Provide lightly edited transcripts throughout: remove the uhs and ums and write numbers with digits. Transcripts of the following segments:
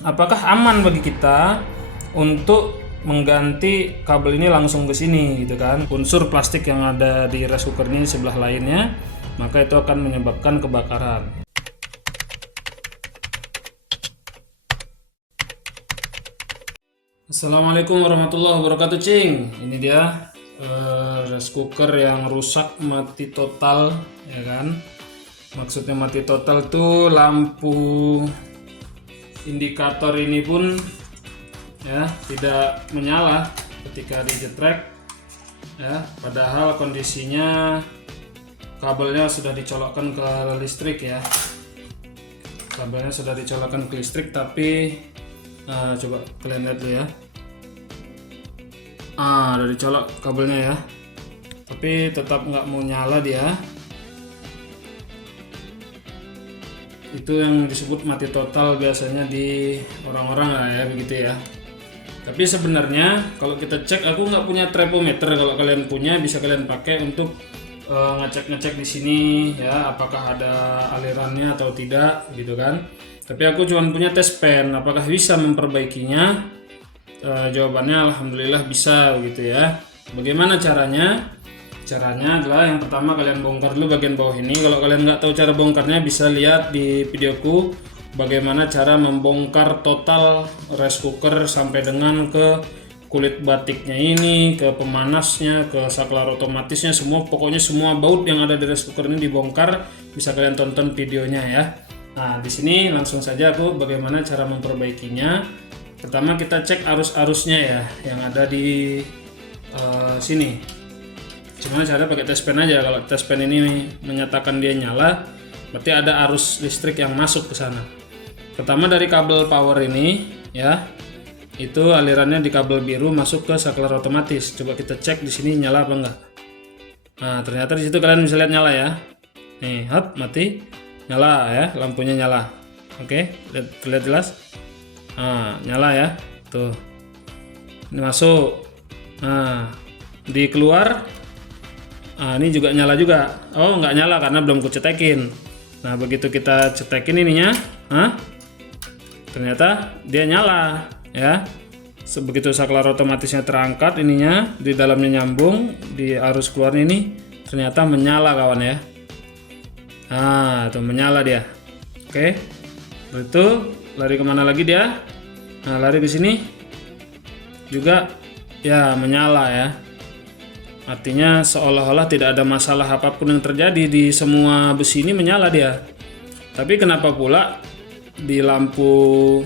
apakah aman bagi kita untuk mengganti kabel ini langsung ke sini gitu kan. Unsur plastik yang ada di rice cooker ini sebelah lainnya, maka itu akan menyebabkan kebakaran. Assalamualaikum warahmatullahi wabarakatuh, Cing. Ini dia rice cooker yang rusak mati total, ya kan. Maksudnya mati total tuh lampu indikator ini pun ya tidak menyala ketika dijetrek, ya, padahal kondisinya kabelnya sudah dicolokkan ke listrik, ya. Kabelnya sudah dicolokkan ke listrik, tapi coba kalian lihat dulu ya. Udah dicolok kabelnya ya, tapi tetap nggak mau nyala dia. Itu yang disebut mati total biasanya di orang-orang lah ya, begitu ya. Tapi sebenarnya kalau kita cek, aku nggak punya trepometer. Kalau kalian punya bisa kalian pakai untuk ngecek di sini ya, apakah ada alirannya atau tidak gitu kan. Tapi aku cuma punya test pen. Apakah bisa memperbaikinya? Jawabannya alhamdulillah bisa gitu ya. Bagaimana caranya? Caranya adalah yang pertama kalian bongkar dulu bagian bawah ini. Kalau kalian nggak tahu cara bongkarnya, bisa lihat di videoku bagaimana cara membongkar total rice cooker sampai dengan ke kulit batiknya ini, ke pemanasnya, ke saklar otomatisnya, semua, pokoknya semua baut yang ada di rice cooker ini dibongkar. Bisa kalian tonton videonya ya. Nah, di sini langsung saja aku bagaimana cara memperbaikinya. Pertama kita cek arus-arusnya ya, yang ada di sini. Cuma cara pakai test pen aja. Kalau test pen ini menyatakan dia nyala, berarti ada arus listrik yang masuk ke sana. Pertama dari kabel power ini ya, itu alirannya di kabel biru masuk ke saklar otomatis. Coba kita cek di sini nyala apa enggak. Nah, ternyata di situ kalian bisa lihat nyala ya. Nih, hop, mati, nyala ya, lampunya nyala. Oke, lihat jelas. Nah, nyala ya, tuh. Ini masuk. Nah, di keluar. Nah, ini juga nyala juga. Oh, nggak nyala karena belum kucetekin. Nah, begitu kita cetekin ininya, ternyata dia nyala ya. Begitu saklar otomatisnya terangkat, ininya di dalamnya nyambung, di arus keluar ini ternyata menyala kawan ya. Nah, itu menyala dia. Oke. Begitu lari kemana lagi dia? Nah, lari ke sini juga ya menyala ya. Artinya seolah-olah tidak ada masalah apapun yang terjadi, di semua besi ini menyala dia. Tapi kenapa pula di lampu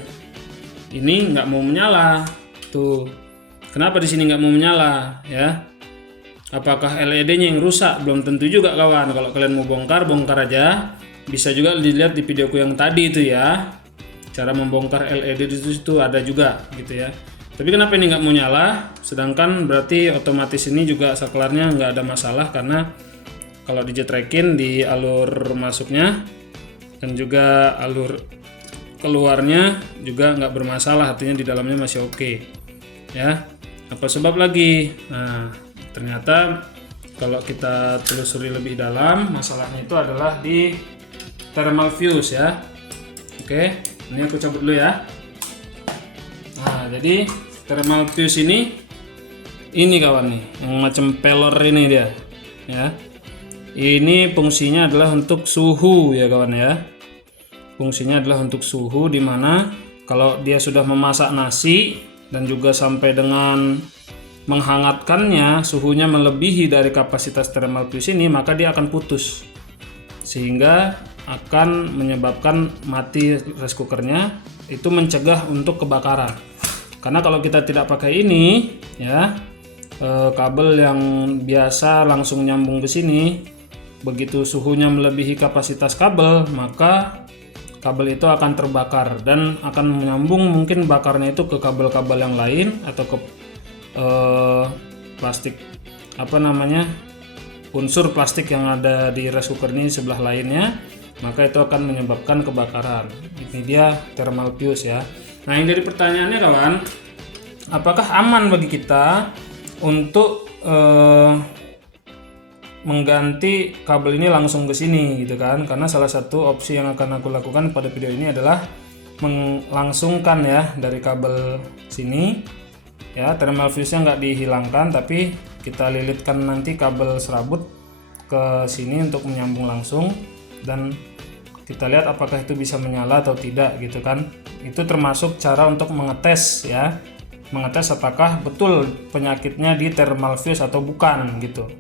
ini nggak mau menyala? Tuh, kenapa di sini nggak mau menyala ya? Apakah LED-nya yang rusak? Belum tentu juga kawan. Kalau kalian mau bongkar, bongkar aja. Bisa juga dilihat di videoku yang tadi itu ya. Cara membongkar LED di situ ada juga gitu ya. Tapi kenapa ini nggak mau nyala? Sedangkan berarti otomatis ini juga saklarnya nggak ada masalah, karena kalau dijetrekin di alur masuknya dan juga alur keluarnya juga nggak bermasalah, artinya di dalamnya masih oke ya. Apa sebab lagi? Nah, ternyata kalau kita telusuri lebih dalam, masalahnya itu adalah di thermal fuse ya. Oke, ini aku cabut dulu ya. Nah, jadi thermal fuse ini kawan nih, yang macam pelor ini dia ya. Ini fungsinya adalah untuk suhu ya kawan ya. Fungsinya adalah untuk suhu, dimana kalau dia sudah memasak nasi dan juga sampai dengan menghangatkannya, suhunya melebihi dari kapasitas thermal fuse ini, maka dia akan putus sehingga akan menyebabkan mati rice cookernya. Itu mencegah untuk kebakaran. Karena kalau kita tidak pakai ini ya, kabel yang biasa langsung nyambung ke sini, begitu suhunya melebihi kapasitas kabel, maka kabel itu akan terbakar dan akan menyambung, mungkin bakarnya itu ke kabel-kabel yang lain atau ke plastik, apa namanya, unsur plastik yang ada di rice cooker ini sebelah lainnya, maka itu akan menyebabkan kebakaran. Ini dia thermal fuse ya. Nah, yang jadi pertanyaannya kawan, apakah aman bagi kita untuk mengganti kabel ini langsung ke sini gitu kan? Karena salah satu opsi yang akan aku lakukan pada video ini adalah melangsungkan ya dari kabel sini ya, thermal fuse-nya nggak dihilangkan, tapi kita lilitkan nanti kabel serabut ke sini untuk menyambung langsung, dan kita lihat apakah itu bisa menyala atau tidak gitu kan. Itu termasuk cara untuk mengetes ya, mengetes apakah betul penyakitnya di thermal fuse atau bukan gitu.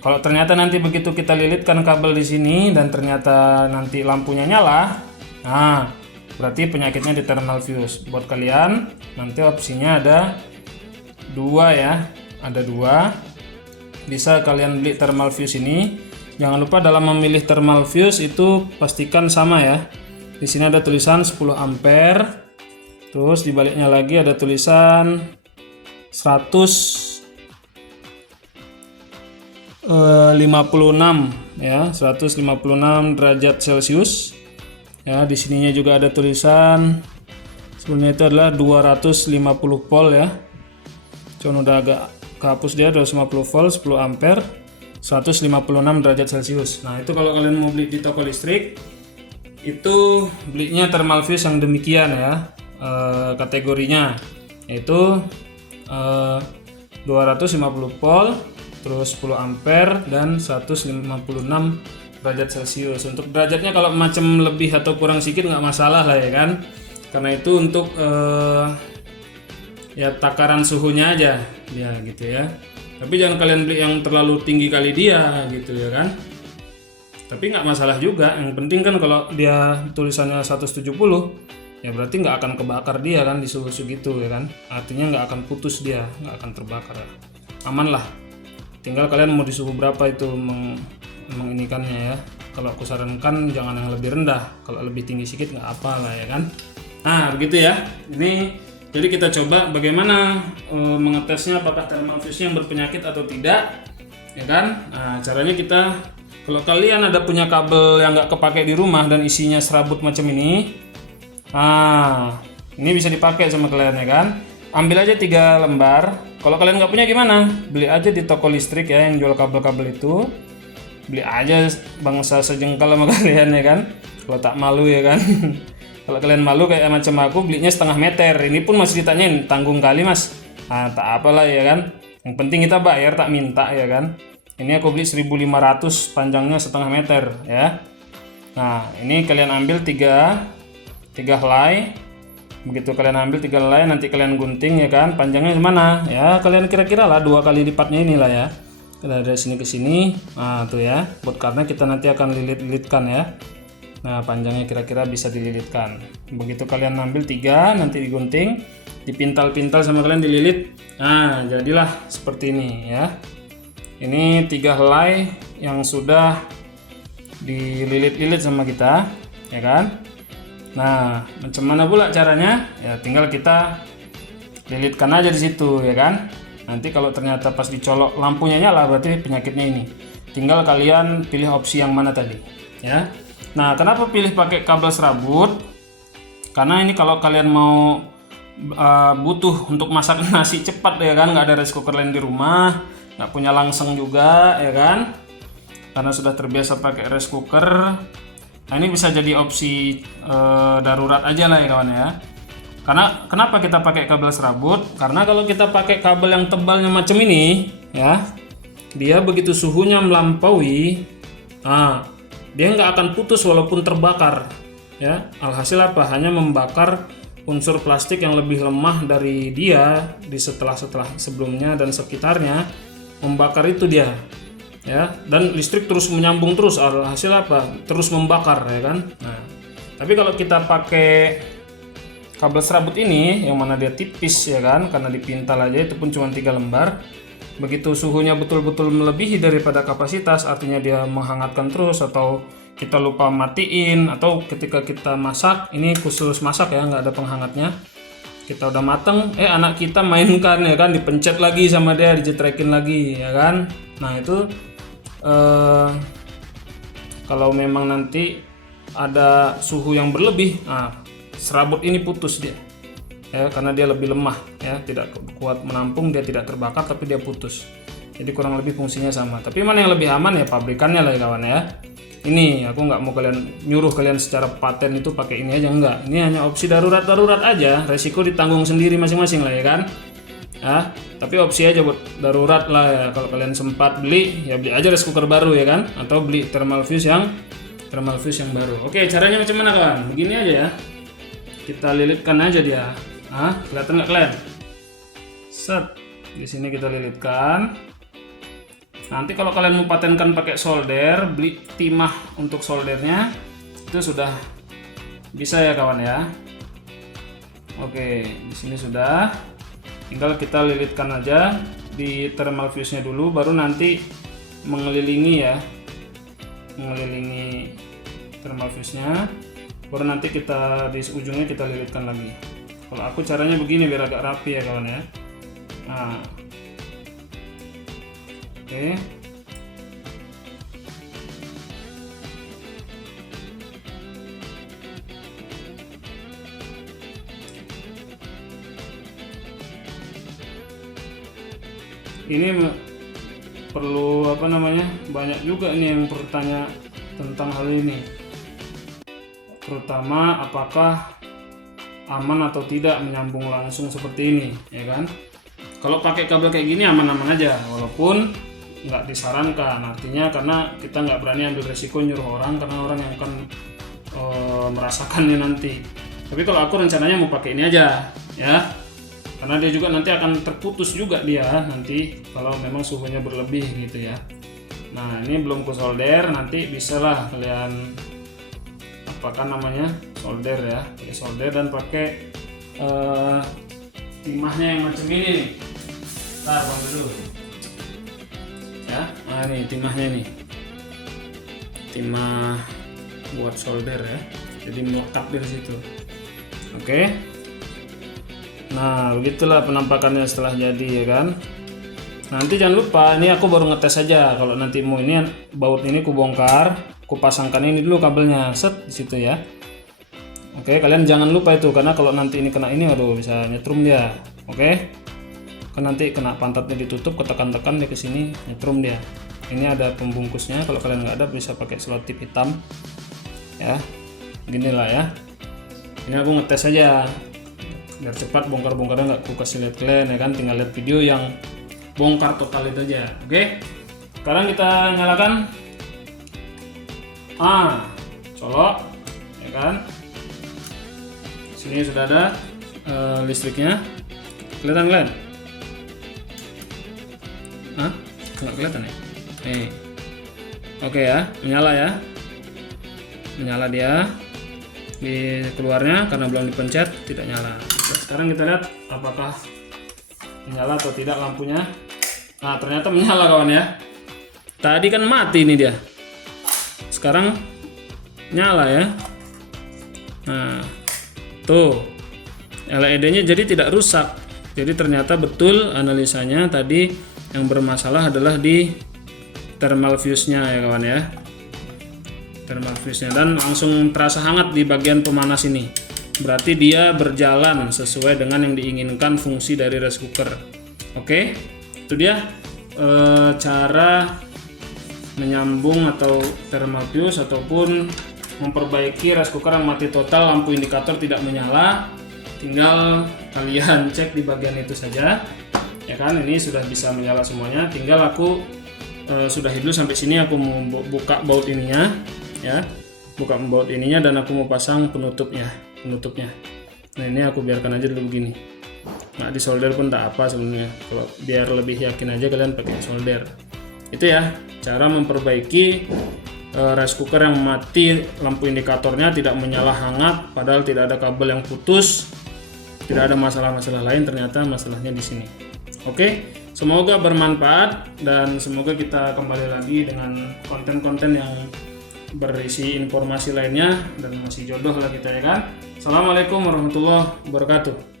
Kalau ternyata nanti begitu kita lilitkan kabel di sini dan ternyata nanti lampunya nyala, nah berarti penyakitnya di thermal fuse. Buat kalian nanti opsinya ada dua ya, ada dua. Bisa kalian beli thermal fuse ini. Jangan lupa dalam memilih thermal fuse itu pastikan sama ya. Di sini ada tulisan 10 ampere. Terus di baliknya lagi ada tulisan 156 ya, 156 derajat Celcius. Ya, di sininya juga ada tulisan sebelumnya itu adalah 250 volt ya. Cuman udah agak kehapus dia, 250 volt 10 ampere 156 derajat Celcius. Nah, itu kalau kalian mau beli di toko listrik itu belinya thermal fuse yang demikian ya. Kategorinya yaitu 250 volt terus 10 ampere dan 156 derajat Celcius. Untuk derajatnya kalau macam lebih atau kurang sedikit nggak masalah lah ya kan, karena itu untuk ya takaran suhunya aja ya gitu ya. Tapi jangan kalian beli yang terlalu tinggi kali dia gitu ya kan. Tapi nggak masalah juga, yang penting kan kalau dia tulisannya 170 ya berarti nggak akan kebakar dia kan di suhu segitu ya kan. Artinya nggak akan putus dia, nggak akan terbakar ya. Aman lah. Tinggal kalian mau di suhu berapa itu menginikannya ya. Kalau aku sarankan jangan yang lebih rendah, kalau lebih tinggi sedikit nggak apa lah ya kan. Nah begitu ya. Ini jadi kita coba bagaimana mengetesnya apakah thermal fuse yang berpenyakit atau tidak ya kan. Nah caranya kita, kalau kalian ada punya kabel yang nggak kepake di rumah dan isinya serabut macam ini, ini bisa dipakai sama kalian ya kan. Ambil aja 3 lembar. Kalau kalian nggak punya gimana? Beli aja di toko listrik ya yang jual kabel-kabel itu. Beli aja bangsa sejengkal sama kalian ya kan. Kalau tak malu ya kan. Kalau kalian malu kayak macam aku belinya setengah meter. Ini pun masih ditanyain, tanggung kali mas. Tak apalah ya kan. Yang penting kita bayar, tak minta ya kan. Ini aku beli 1.500, panjangnya setengah meter ya. Nah ini kalian ambil 3 helai. Begitu kalian ambil 3 helai, nanti kalian gunting ya kan. Panjangnya gimana ya, kalian kira-kira lah 2 kali lipatnya inilah ya. Kita dari sini ke sini. Nah tuh ya, buat karena kita nanti akan lilit-lilitkan ya. Nah panjangnya kira-kira bisa dililitkan. Begitu kalian ambil 3, nanti digunting, dipintal-pintal sama kalian dililit. Nah jadilah seperti ini ya. Ini 3 helai yang sudah dililit-lilit sama kita ya kan. Nah macam mana pula caranya ya, tinggal kita lilitkan aja di situ ya kan. Nanti kalau ternyata pas dicolok lampunya nyala berarti penyakitnya ini. Tinggal kalian pilih opsi yang mana tadi ya. Nah kenapa pilih pakai kabel serabut, karena ini kalau kalian mau butuh untuk masak nasi cepat ya kan, nggak ada rice cooker lain di rumah, nggak punya langseng juga ya kan, karena sudah terbiasa pakai rice cooker. Nah ini bisa jadi opsi darurat aja lah ya kawan ya. Karena kenapa kita pakai kabel serabut? Karena kalau kita pakai kabel yang tebalnya macam ini ya, dia begitu suhunya melampaui, dia nggak akan putus walaupun terbakar ya. Alhasil apa? Hanya membakar unsur plastik yang lebih lemah dari dia di setelah sebelumnya dan sekitarnya, membakar itu dia ya, dan listrik terus menyambung terus. Alhasil apa? Terus membakar ya kan. Nah tapi kalau kita pakai kabel serabut ini yang mana dia tipis ya kan, karena dipintal aja itu pun cuma 3 lembar. Begitu suhunya betul-betul melebihi daripada kapasitas, artinya dia menghangatkan terus, atau kita lupa matiin, atau ketika kita masak, ini khusus masak ya, nggak ada penghangatnya, kita udah mateng, anak kita mainkan ya kan, dipencet lagi sama dia, dijetrekin lagi ya kan. Nah itu kalau memang nanti ada suhu yang berlebih, serabut ini putus dia ya, karena dia lebih lemah ya, tidak kuat menampung, dia tidak terbakar tapi dia putus. Jadi kurang lebih fungsinya sama. Tapi mana yang lebih aman ya pabrikannya lah ya kawan ya. Ini aku nggak mau nyuruh kalian secara paten itu pakai ini aja, enggak. Ini hanya opsi darurat aja, resiko ditanggung sendiri masing-masing lah ya kan. Tapi opsi aja buat darurat lah ya. Kalau kalian sempat beli ya beli aja rice cooker baru ya kan, atau beli thermal fuse yang baru. Oke, caranya macam mana kawan? Begini aja ya. Kita lilitkan aja dia. Kelihatan nggak kalian? Set. Di sini kita lilitkan. Nanti kalau kalian mau patenkan pakai solder, beli timah untuk soldernya itu sudah bisa ya kawan ya. Oke, di sini sudah. Tinggal kita lilitkan aja di thermal fuse-nya dulu, baru nanti mengelilingi thermal fuse-nya, baru nanti kita di ujungnya kita lilitkan lagi. Kalau aku caranya begini biar agak rapi ya kawan ya. Oke. Ini perlu banyak juga ini yang bertanya tentang hal ini, terutama apakah aman atau tidak menyambung langsung seperti ini ya kan. Kalau pakai kabel kayak gini aman-aman aja, walaupun nggak disarankan, artinya karena kita nggak berani ambil resiko nyuruh orang, karena orang yang akan merasakannya nanti. Tapi kalau aku rencananya mau pakai ini aja ya, karena dia juga nanti akan terputus juga dia nanti kalau memang suhunya berlebih gitu ya. Nah ini belum ku solder, nanti bisalah kalian solder ya, pakai solder dan pakai timahnya yang macam ini nih. Ntar bang dulu ya. Nah ini timahnya nih, timah buat solder ya, jadi melekat di situ. Oke. Nah begitulah penampakannya setelah jadi ya kan. Nanti jangan lupa, ini aku baru ngetes aja. Kalau nanti mau ini baut ini ku bongkar, ku pasangkan ini dulu kabelnya set di situ ya. Oke, kalian jangan lupa itu, karena kalau nanti ini kena ini, aduh bisa nyetrum dia. Oke, kan nanti kena pantatnya ditutup, ketekan-tekan dia ke sini, nyetrum dia. Ini ada pembungkusnya, kalau kalian nggak ada bisa pakai selotip hitam ya. Ginilah ya. Ini aku ngetes aja biar cepat bongkar-bongkarnya, nggak ku kasih lihat kalian ya kan, tinggal lihat video yang bongkar total itu aja. Oke, sekarang kita nyalakan colok ya kan. Sini sudah ada listriknya, kelihatan kalian? Nggak kelihatan ya? Oke ya, menyala dia. Di keluarnya karena belum dipencet tidak nyala. Sekarang kita lihat apakah menyala atau tidak lampunya. Nah ternyata menyala kawan ya. Tadi kan mati ini dia, sekarang nyala ya. Nah tuh LED-nya jadi tidak rusak. Jadi ternyata betul analisanya tadi yang bermasalah adalah di thermal fuse-nya ya kawan ya. Thermal fuse-nya, dan langsung terasa hangat di bagian pemanas ini. Berarti dia berjalan sesuai dengan yang diinginkan fungsi dari rice cooker. Oke, itu dia cara menyambung atau thermal fuse ataupun memperbaiki rice cooker yang mati total, lampu indikator tidak menyala. Tinggal kalian cek di bagian itu saja ya kan. Ini sudah bisa menyala semuanya, tinggal aku sudahi dulu sampai sini. Aku mau buka baut ininya ya, buka baut ininya, dan aku mau pasang penutupnya. Nah ini aku biarkan aja dulu begini, nggak disolder pun tak apa sebenarnya. Kalau biar lebih yakin aja kalian pakai solder. Itu ya cara memperbaiki rice cooker yang mati lampu indikatornya tidak menyala hangat, padahal tidak ada kabel yang putus, tidak ada masalah-masalah lain. Ternyata masalahnya di sini. Oke, semoga bermanfaat dan semoga kita kembali lagi dengan konten-konten yang berisi informasi lainnya, dan masih jodoh lah kita ya kan. Assalamualaikum warahmatullahi wabarakatuh.